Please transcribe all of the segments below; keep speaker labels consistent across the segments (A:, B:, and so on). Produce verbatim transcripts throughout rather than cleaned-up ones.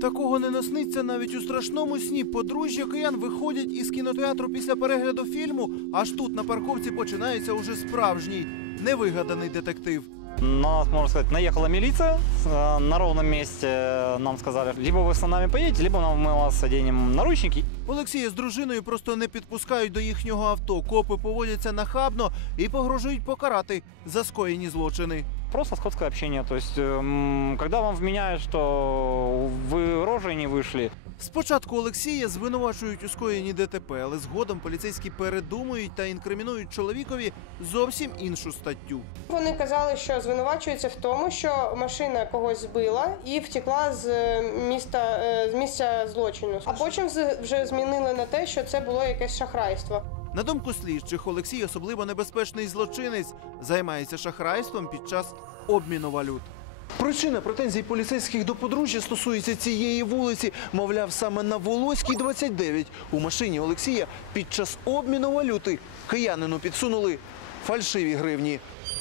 A: Такого не насниться навіть у страшному сні. Подружжя киян виходять із кінотеатру після перегляду фільму, аж тут на парковці починається уже справжній, невигаданий детектив.
B: На нас, можно сказать, наехала милиция. На ровном месте нам сказали, либо вы с нами поедете, либо мы вас оденем наручники.
A: Олексія з дружиною просто не підпускають до їхнього авто. Копи поводяться нахабно і погрожують покарати за скоєні злочини.
B: Просто сходское общение. То есть, когда вам вменяют, что вы рожей не вышли.
A: Спочатку Олексія звинувачують у скоєнні ДТП, але згодом поліцейські передумують та інкримінують чоловікові зовсім іншу статтю.
C: Вони казали, що звинувачується в тому, що машина когось збила і втекла з міста, з місця злочину. А потім вже змінили на те, що це було якесь шахрайство.
A: На думку слідчих, Олексій особливо небезпечний злочинець, займається шахрайством під час обміну валют. Причина претензій поліцейських до подружжя стосується цієї вулиці. Мовляв, саме на Волоській, двадцять дев'ять у машині Олексія під час обміну валюти киянину підсунули фальшиві гривні.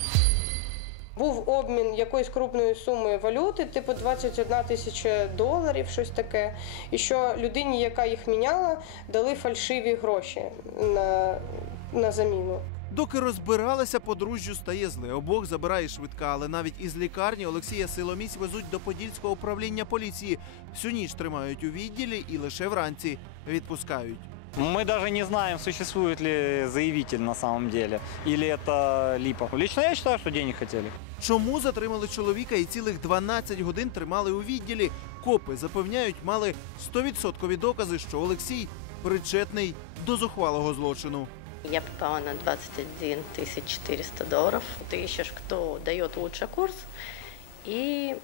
C: Був обмін якоїсь крупної суми валюти, типу двадцять одна тисяча доларів, щось таке. І що людині, яка їх міняла, дали фальшиві гроші на, на заміну.
A: Доки розбиралися, подружжю стає зле. Обох забирає швидка, але навіть із лікарні Олексія силоміць везуть до Подільського управління поліції. Всю ніч тримають у відділі і лише вранці відпускають.
B: Мы даже не знаем, существует ли заявитель на самом деле, или это липа. Лично я считаю, что денег хотели.
A: Чому затримали чоловіка і цілих дванадцять годин тримали у відділі? Копи запевняють, мали сто відсотків докази, що Олексій причетний до зухвалого злочину.
D: Я попала на двадцать один тысяч четыреста долларов. Ты ищешь, кто дает лучший курс, и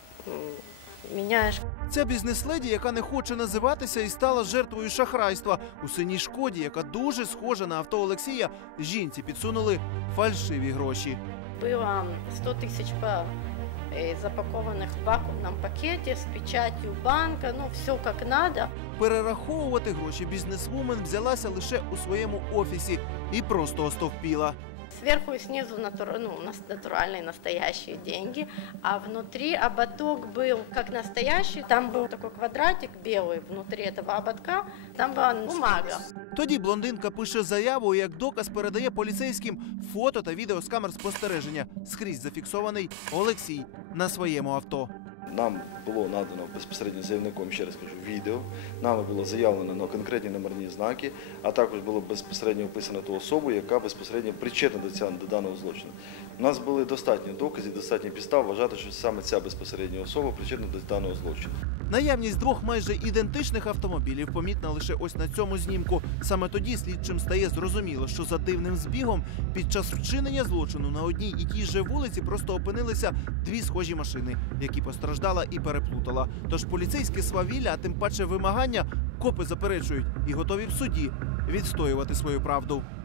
D: міняєш.
A: Ця бізнес-леді, яка не хоче називатися і стала жертвою шахрайства. У синій Шкоді, яка дуже схожа на авто Олексія, жінці підсунули фальшиві гроші.
D: Було сто тисяч запакованих в вакуумному пакеті з печаттю банка, ну все як треба.
A: Перераховувати гроші бізнесвумен взялася лише у своєму офісі і просто остовпіла.
D: Сверху и снизу натур... ну, натуральные настоящие деньги, а внутри ободок был как настоящий. Там был такой квадратик белый внутри этого ободка, там была бумага.
A: Тоді блондинка пише заяву і як доказ передає поліцейським фото та відео з камер спостереження. Скрізь зафіксований Олексій на своєму авто.
E: Нам було надано безпосередньо заявником, ще раз кажу, відео, нами було заявлено на конкретні номерні знаки, а також було безпосередньо описано ту особу, яка безпосередньо причетна до цього, до даного злочину. У нас були достатні докази, достатні підстав вважати, що саме ця безпосередня особа причетна до даного злочину.
A: Наявність двох майже ідентичних автомобілів помітна лише ось на цьому знімку. Саме тоді слідчим стає зрозуміло, що за дивним збігом під час вчинення злочину на одній і тій же вулиці просто опинилися дві схожі машини, які постраждала і переплутала. Тож поліцейське свавілля, а тим паче вимагання, копи заперечують і готові в суді відстоювати свою правду.